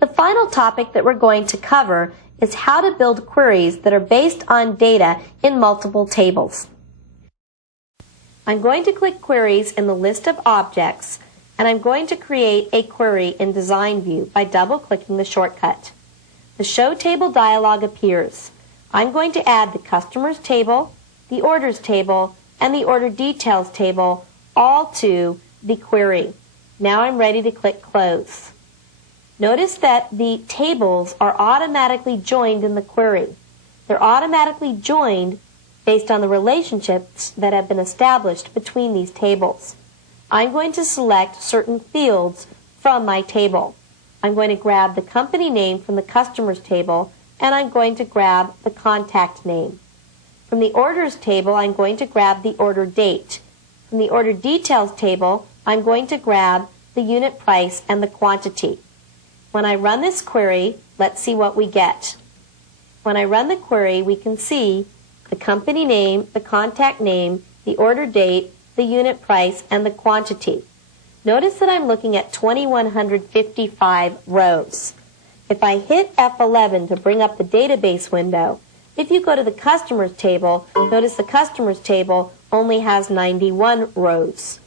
The final topic that we're going to cover is how to build queries that are based on data in multiple tables. I'm going to click Queries in the list of objects, and I'm going to create a query in Design View by double-clicking the shortcut. The Show Table dialog appears. I'm going to add the Customers table, the Orders table, and the Order Details table all to the query. Now I'm ready to click Close. Notice that the tables are automatically joined in the query. They're automatically joined based on the relationships that have been established between these tables. I'm going to select certain fields from my table. I'm going to grab the company name from the Customers table, and I'm going to grab the contact name. From the Orders table, I'm going to grab the order date. From the Order Details table, I'm going to grab the unit price and the quantity. When I run this query, let's see what we get. When I run the query, we can see the company name, the contact name, the order date, the unit price, and the quantity. Notice that I'm looking at 2,155 rows. If I hit F11 to bring up the database window, if you go to the Customers table, notice the Customers table only has 91 rows.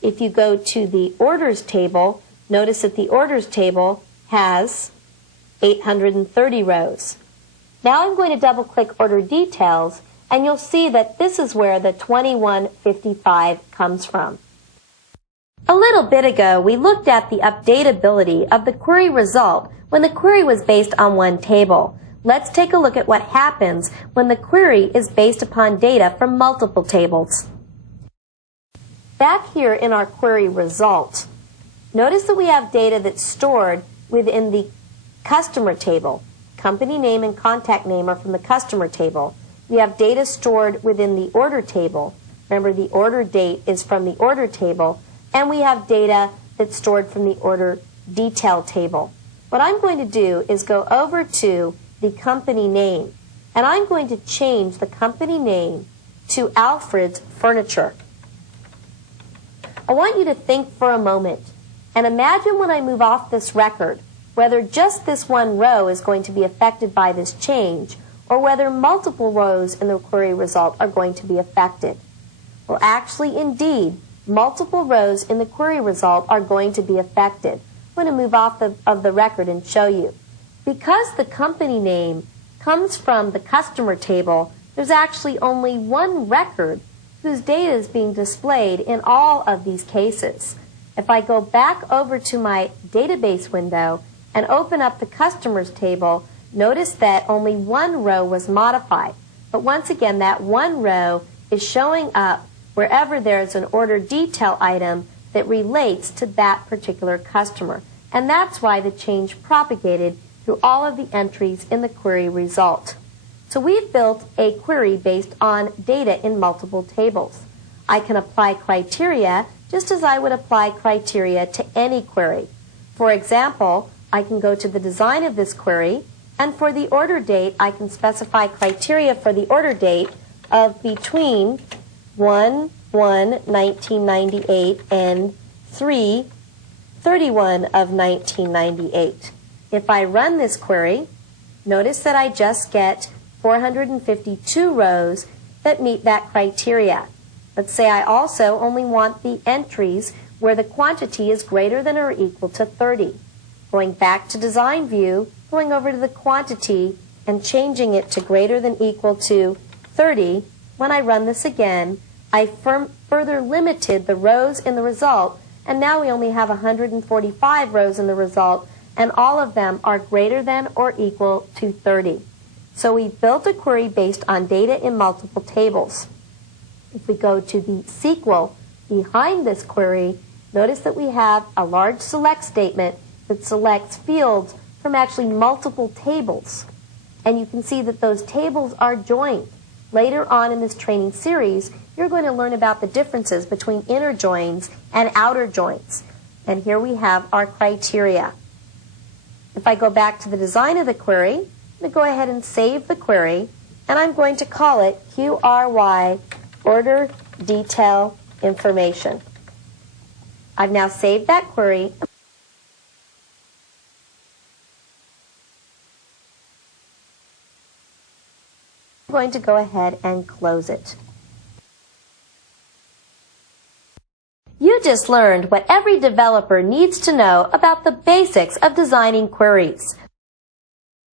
If you go to the Orders table, notice that the Orders table has 830 rows. Now I'm going to double-click Order Details, and you'll see that this is where the 2155 comes from. A little bit ago, we looked at the updatability of the query result when the query was based on one table. Let's take a look at what happens when the query is based upon data from multiple tables. Back here in our query result, notice that we have data that's stored within the Customer table. Company name and contact name are from the Customer table. We have data stored within the Order table. Remember, the order date is from the Order table. And we have data that's stored from the Order Detail table. What I'm going to do is go over to the company name, and I'm going to change the company name to Alfred's Furniture. I want you to think for a moment and imagine when I move off this record whether just this one row is going to be affected by this change or whether multiple rows in the query result are going to be affected. Well, actually, indeed, multiple rows in the query result are going to be affected. I'm going to move off of the record and show you. Because the company name comes from the Customer table, there's actually only one record whose data is being displayed in all of these cases. If I go back over to my database window and open up the Customers table, notice that only one row was modified. But once again, that one row is showing up wherever there's an order detail item that relates to that particular customer. And that's why the change propagated through all of the entries in the query result. So we've built a query based on data in multiple tables. I can apply criteria just as I would apply criteria to any query. For example, I can go to the design of this query, and for the order date, I can specify criteria for the order date of between 1/1/1998 and 3/31 of 1998. If I run this query, notice that I just get 452 rows that meet that criteria. Let's say I also only want the entries where the quantity is greater than or equal to 30. Going back to Design View, going over to the quantity and changing it to greater than equal to 30, when I run this again, I further limited the rows in the result, and now we only have 145 rows in the result, and all of them are greater than or equal to 30. So we built a query based on data in multiple tables. If we go to the SQL behind this query, notice that we have a large select statement that selects fields from actually multiple tables. And you can see that those tables are joined. Later on in this training series, you're going to learn about the differences between inner joins and outer joins. And here we have our criteria. If I go back to the design of the query, I'm going to go ahead and save the query, and I'm going to call it QRY Order Detail Information. I've now saved that query. I'm going to go ahead and close it. You just learned what every developer needs to know about the basics of designing queries.